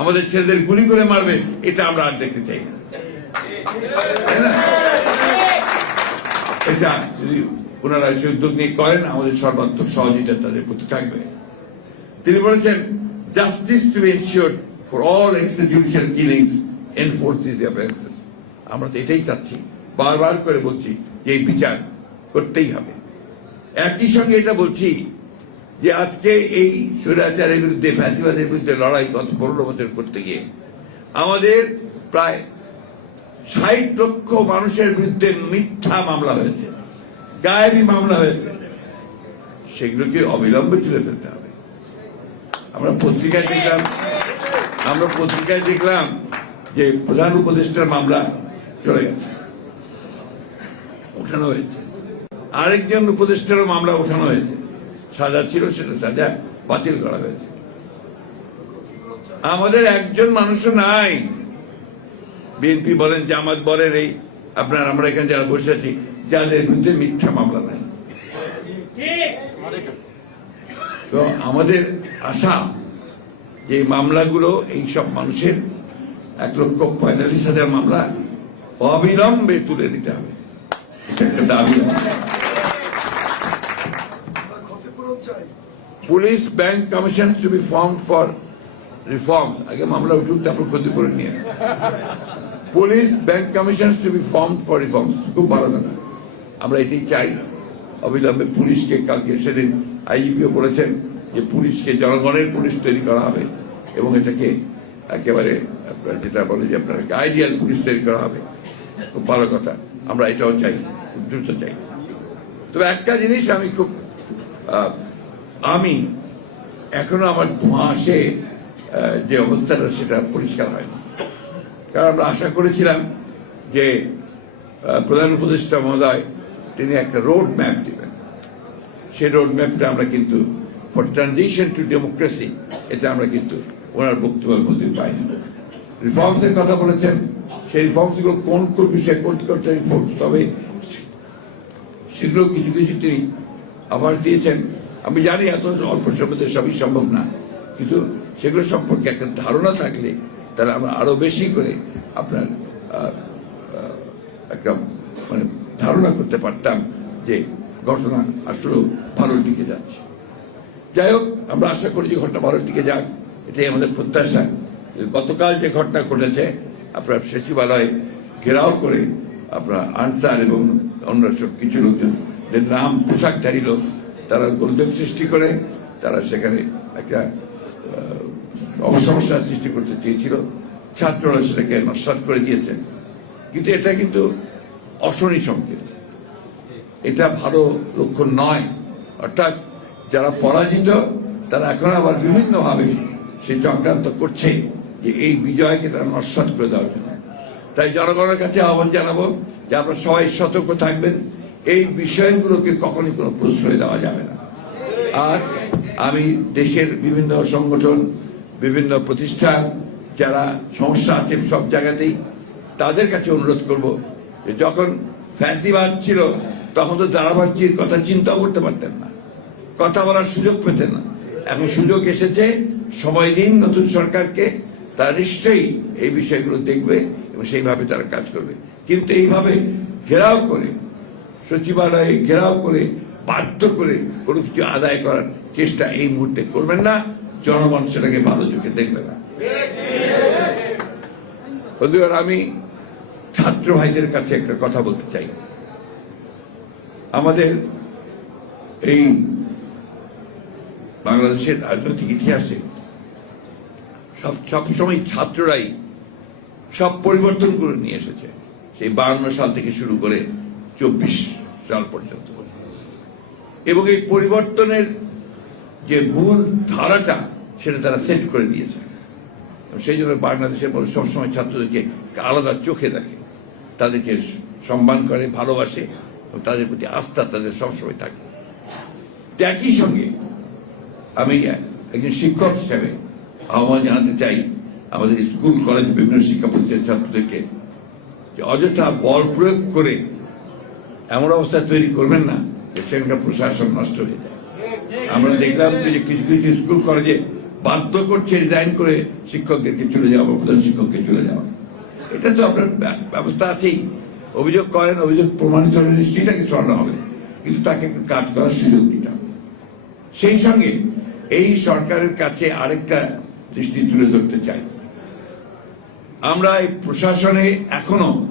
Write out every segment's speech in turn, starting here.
আমাদের ছেলেদের গুলি করে মারবে, এটা আমরা আর দেখতে চাই না। এটা যদি ওনারা সে উদ্যোগ নিয়ে করেন, আমাদের সর্বাত্মক সহযোগিতা তাদের প্রতি থাকবে। তিনি বলেছেন justice to be ensure for all extrajudicial killings enforce this offences আমরা তো এটাই চাচ্ছি, বারবার করে বলছি যে এই বিচার করতেই হবে। একই সঙ্গে এটা বলছি যে আজকে এই স্বৈরাচারের বিরুদ্ধে, ফ্যাসিবাদের বিরুদ্ধে লড়াই গত পনেরো বছর করতে গিয়ে আমাদের প্রায় ষাট লক্ষ মানুষের বিরুদ্ধে মিথ্যা মামলা হয়েছে, গায়েবী মামলা হয়েছে। সেগুলোকে অবিলম্বে তুলে ফেলতে হবে। আমরা পত্রিকায় দেখলাম, আমরা পত্রিকায় দেখলাম যে প্রধান উপদেষ্টার মামলা চলে গেছে উঠানো হয়েছে। আরেকজন উপদেষ্টারও মামলা উঠানো হয়েছে। সাজা ছিল সেটা সাজা বাতিল করা হয়েছে। আমাদের একজন মানুষও নাই। বিএনপি বলেন জামাত বলেন এই, আপনার আমরা এখানে যারা বসে আছি, যাদের বিরুদ্ধে মিথ্যা মামলা নাই। তো আমাদের আশা যে মামলাগুলো, এই সব মানুষের এক লক্ষ পঁয়তাল্লিশ হাজার মামলা অবিলম্বে তুলে নিতে হবে। দাবি। Police bank commission to be form for reform আগে মামলা উঠুক, তারপর ক্ষতিপূরণ নিয়ে। Police bank commission to be form for reform খুব ভালো কথা। আমরা এটাই চাই। অবিলম্বে পুলিশকে কালকে সেদিন আইজিপিও বলেছেন যে পুলিশকে, জনগণের পুলিশ তৈরি করা হবে এবং এটাকে একেবারে, আপনার যেটা বলে যে আপনার আইডিয়াল পুলিশ তৈরি করা হবে। খুব ভালো কথা। আমরা এটাও চাই দ্রুত চাই। তবে একটা জিনিস আমি খুব আমি এখনও আমার আহ, যে অবস্থাটা সেটা পরিষ্কার হয়নি কারণ আমরা আশা করেছিলাম যে প্রধান উপদেষ্টা মহোদয় তিনি একটা রোড ম্যাপ দেবেন। সেই রোড ম্যাপটা আমরা কিন্তু ফর ট্রানজিশন টু ডেমোক্রেসি এটা আমরা কিন্তু ওনার বক্তব্যের মধ্যে পাই রিফর্মস এর কথা বলেছেন সেই রিফর্মসগুলো কোন কোন বিষয়ে কোন কোনটা রিফর্মস তবে সেগুলো কিছু কিছু তিনি আভাস দিয়েছেন। আমি জানি এত অল্প সময় সবই সম্ভব না, কিন্তু সেগুলো সম্পর্কে একটা ধারণা থাকলে তাহলে আমরা আরও বেশি করে আপনার একটা মানে ধারণা করতে পারতাম যে ঘটনা আসলে ভালোর দিকে যাচ্ছে। যাই হোক, আমরা আশা করি যে ঘটনা ভালোর দিকে যাক, এটাই আমাদের প্রত্যাশা। গতকাল যে ঘটনা ঘটেছে, আপনার সচিবালয় ঘেরাও করে আপনার আনসার এবং অন্য সব কিছু লোকজনদের নাম পোশাকধারী লোক তারা গোলযোগ সৃষ্টি করে, তারা সেখানে একটা অসমস্যার সৃষ্টি করতে চেয়েছিল। ছাত্ররা সেটাকে নস্বাত করে দিয়েছেন। কিন্তু এটা কিন্তু অশনি সংকেত। এটা ভালো লক্ষণ নয়। অর্থাৎ যারা পরাজিত, তারা এখন আবার বিভিন্নভাবে সে চক্রান্ত করছে যে এই বিজয়কে তারা নস্বাত করে দেওয়ার জন্য। তাই জনগণের কাছে আহ্বান জানাব যে আপনারা সবাই সতর্ক থাকবেন। এই বিষয়গুলোকে কখনই কোনো প্রশ্রয় দেওয়া যাবে না। আর আমি দেশের বিভিন্ন সংগঠন, বিভিন্ন প্রতিষ্ঠান, যারা সমস্যা আছে সব জায়গাতেই তাদের কাছে অনুরোধ করব যে যখন ফ্যাসিবাদ ছিল, তখন তো দাঁড়াবাচ্চির কথা চিন্তাও করতে পারতেন না, কথা বলার সুযোগ পেতেন না। এখন সুযোগ এসেছে, সময় দিন নতুন সরকারকে, তারা নিশ্চয়ই এই বিষয়গুলো দেখবে এবং সেইভাবে তারা কাজ করবে। কিন্তু এইভাবে ঘেরাও করে সচিবালয়ে ঘেরাও করে, বাধ্য করে কোনো কিছু আদায় করার চেষ্টা এই মুহূর্তে করবেন না। জনগণ সেটাকে ভালো চোখে দেখবে না। বন্ধুগণ, আমি ছাত্র ভাইদের কাছে একটা কথা বলতে চাই। আমাদের এই বাংলাদেশের রাজনৈতিক ইতিহাসে সব সবসময় ছাত্ররাই সব পরিবর্তন করে নিয়ে এসেছে। সেই বাহান্ন সাল থেকে শুরু করে চব্বিশ সাল পর্যন্ত। এবং এই পরিবর্তনের যে মূল ধারাটা, সেটা তারা সেট করে দিয়েছে। সেই জন্য বাংলাদেশের মানুষ সবসময় ছাত্রদেরকে আলাদা চোখে দেখে। তাদেরকে সম্মান করে, ভালোবাসে তাদের প্রতি আস্থা তাদের সবসময় থাকে। একই সঙ্গে আমি একজন শিক্ষক হিসেবে আহ্বান জানাতে চাই, আমাদের স্কুল, কলেজ, বিভিন্ন শিক্ষা প্রতিষ্ঠানের ছাত্রদেরকে যে অযথা বল প্রয়োগ করে এমন অবস্থা তৈরি করবেন না সেখানকার প্রশাসন নষ্ট হয়ে যায়। আমরা দেখলাম যে কিছু কিছু স্কুল, কলেজে বাধ্য করছে রিজাইন করে শিক্ষকদেরকে চলে যাওয়া, প্রধান শিক্ষককে চলে যাওয়া। এটা তো আপনার ব্য- ব্যবস্থা আছেই। অভিযোগ করেন, অভিযোগ প্রমাণিত হলে নিশ্চয়ই তাকে সরানো হবে, কিন্তু তাকে কাজ করার সুযোগ দিতে হবে। সেই সঙ্গে এই সরকারের কাছে আরেকটা দৃষ্টি তুলে ধরতে চাই। আমরা এই প্রশাসনে এখনও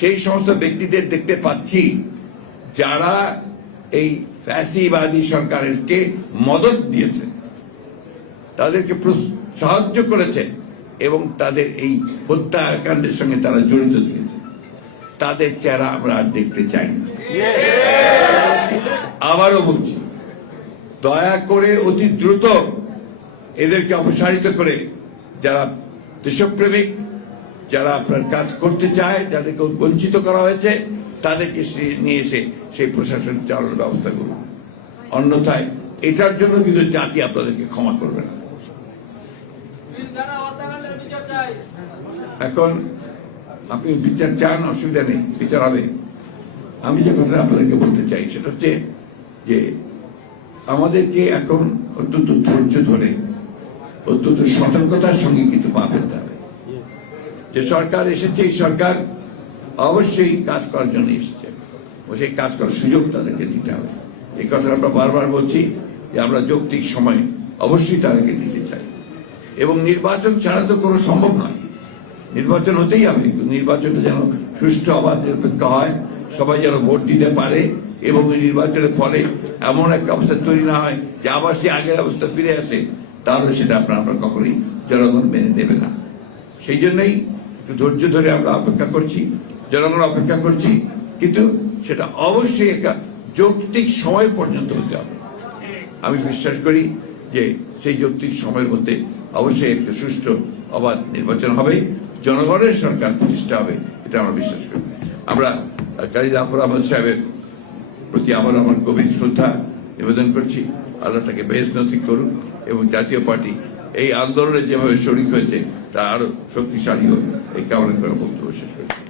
সেই সমস্ত ব্যক্তিদের দেখতে পাচ্ছি যারা এই ফ্যাসিবাদী সরকারকে মদত দিয়েছে, তাদেরকে সাহায্য করেছে এবং তাদের এই হত্যাকাণ্ডের সঙ্গে তারা জড়িত দিয়েছে তাদের চেহারা আমরা আর দেখতে চাই না। আবারও বলছি, দয়া করে অতি দ্রুত এদেরকে অপসারিত করে যারা দেশপ্রেমিক, যারা আপনার কাজ করতে চায়, যাদেরকে বঞ্চিত করা হয়েছে, তাদেরকে নিয়ে এসে সেই প্রশাসন চালানোর ব্যবস্থা করুন। অন্যথায় এটার জন্য কিন্তু জাতি আপনাদেরকে ক্ষমা করবে না। এখন আপনি বিচার চান অসুবিধা নেই বিচার হবে। আমি যে কথা আপনাদেরকে বলতে চাই সেটা হচ্ছে যে আমাদেরকে এখন অত্যন্ত ধৈর্য ধরে অত্যন্ত সতর্কতার সঙ্গে কিন্তু পা ফেলতে হবে। যে সরকার এসেছে এই সরকার অবশ্যই কাজ করার জন্য এসেছে। ও সেই কাজ করার সুযোগ তাদেরকে দিতে হবে। এই কথা আমরা বারবার বলছি যে আমরা যৌক্তিক সময় অবশ্যই তাদেরকে দিতে চাই। এবং নির্বাচন ছাড়া তো কোনো সম্ভব নয়। নির্বাচন হতেই হবে নির্বাচনটা যেন সুষ্ঠু অবাধ নিরপেক্ষ হয়, সবাই যেন ভোট দিতে পারে এবং এই নির্বাচনের ফলে এমন একটা অবস্থা তৈরি না হয় যে আবার সে আগের অবস্থা ফিরে আসে, তাহলে সেটা আপনার আমরা কখনোই জনগণ মেনে নেবে না। সেই জন্যই ধৈর্য ধরে আমরা অপেক্ষা করছি, জনগণ অপেক্ষা করছি, কিন্তু সেটা অবশ্যই একটা যৌক্তিক সময় পর্যন্ত হতে হবে। আমি বিশ্বাস করি যে সেই যৌক্তিক সময়ের মধ্যে অবশ্যই একটা সুষ্ঠু অবাধ নির্বাচন হবে, জনগণের সরকার প্রতিষ্ঠা হবে, এটা আমরা বিশ্বাস করি। আমরা কাজী জাফর আহমদ সাহেবের প্রতি আমার আমার গভীর শ্রদ্ধা নিবেদন করছি। আল্লাহ তাকে বেশ নথি করুন এবং জাতীয় পার্টি এই আন্দোলনে যেভাবে শরিক হয়েছে, তা আরও শক্তিশালী হোক, এই কামনা করে বক্তব্য শেষ করছি।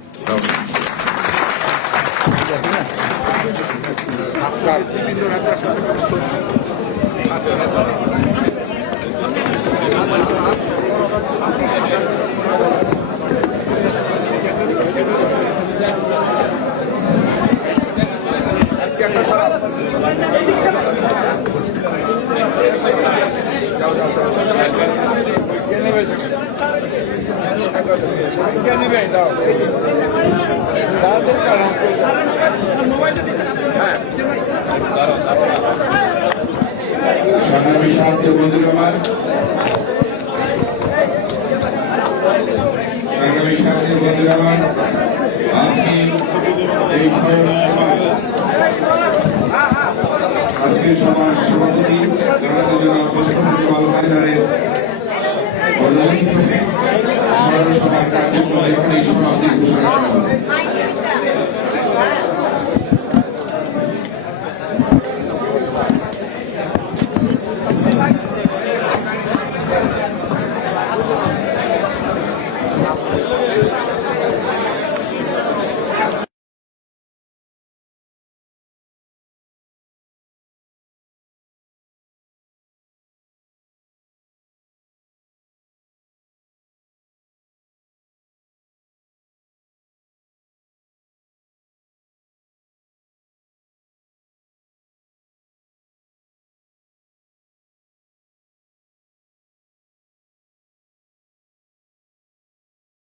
আপনার বিভিন্ন নেতার সাথে Thank you. সংগ্রামী সাহায্য বন্ধুর আমার সংগ্রামী সাহায্য বন্ধুর আমার সভার They, they,